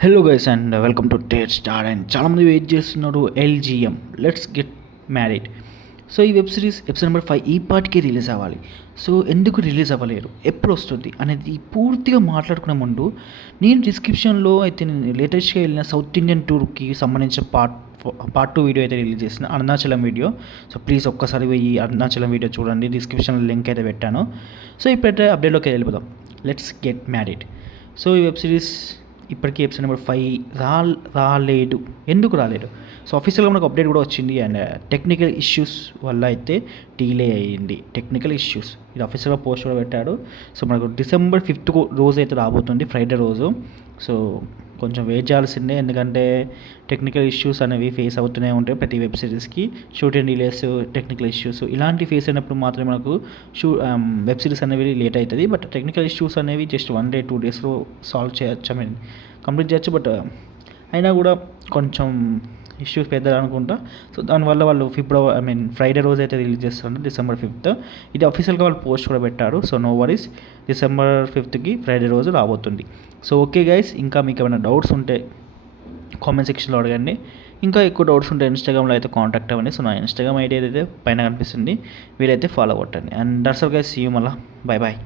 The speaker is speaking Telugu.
Hello guys and welcome to tear star. And చాలామంది వెయిట్ చేస్తున్నారు LGM let's get married. So ఈ వెబ్ సిరీస్ ఎపిసోడ్ నెంబర్ 5 ఈ పాటికే రిలీజ్ అవ్వాలి. సో ఎందుకు రిలీజ్ అవ్వలేరు, ఎప్పుడు వస్తుంది అనేది పూర్తిగా మాట్లాడుకునే ముందు నేను డిస్క్రిప్షన్లో అయితే నేను లేటెస్ట్గా వెళ్ళిన సౌత్ ఇండియన్ టూర్కి సంబంధించిన పార్ట్ 2 వీడియో అయితే రిలీజ్ చేసిన అరుణాచలం వీడియో. సో ప్లీజ్ ఒక్కసారి ఈ అరుణాచలం వీడియో చూడండి, డిస్క్రిప్షన్లో లింక్ అయితే పెట్టాను. సో ఇప్పుడైతే అప్డేట్లోకి వెళ్ళిపోదాం. Let's get married. సో ఈ వెబ్ సిరీస్ ఇప్పటికీ ఎపిసోడ్ నెంబర్ 5 రాలేదు. ఎందుకు రాలేదు? సో ఆఫీషియల్గా మనకు అప్డేట్ కూడా వచ్చింది. అండ్ టెక్నికల్ ఇష్యూస్ వల్ల అయితే డిలే అయ్యింది. టెక్నికల్ ఇష్యూస్ ఇది ఆఫీషియల్గా పోస్ట్ కూడా పెట్టాడు. సో మనకు December 5th రోజు అయితే రాబోతుంది, ఫ్రైడే రోజు. సో కొంచెం వెయిట్ చేయాల్సిందే, ఎందుకంటే టెక్నికల్ ఇష్యూస్ అనేవి ఫేస్ అవుతూనే ఉంటాయి ప్రతి వెబ్ సిరీస్కి. షూటింగ్ డిలేస్, టెక్నికల్ ఇష్యూస్ ఇలాంటి ఫేస్ అయినప్పుడు మాత్రమే మనకు వెబ్ సిరీస్ అనేవి లేట్ అవుతుంది. బట్ టెక్నికల్ ఇష్యూస్ అనేవి జస్ట్ 1 day 2 daysలో సాల్వ్ చేయొచ్చు, కంప్లీట్ చేయొచ్చు. బట్ అయినా కూడా కొంచెం ఇష్యూస్ పెద్దది అనుకుంటా. సో దానివల్ల వాళ్ళు ఫ్రైడే రోజు అయితే రిలీజ్ చేస్తారు, December 5th. ఇది అఫీషియల్గా వాళ్ళు పోస్ట్ కూడా పెట్టారు. So no worries, December 5th Friday రోజు రాబోతుంది. సో ఓకే గైస్, ఇంకా మీకు ఏమైనా డౌట్స్ ఉంటే కామెంట్ సెక్షన్లో అడగండి. ఇంకా ఎక్కువ డౌట్స్ ఉంటే ఇన్స్టాగ్రామ్లో అయితే కాంటాక్ట్ అవ్వండి. సో నా ఇన్స్టాగ్రామ్ ఐడి అయితే పైన కనిపిస్తుంది, వీలైతే ఫాలో కొట్టండి. And that's all guys, see you. మళ్ళీ బాయ్ బాయ్.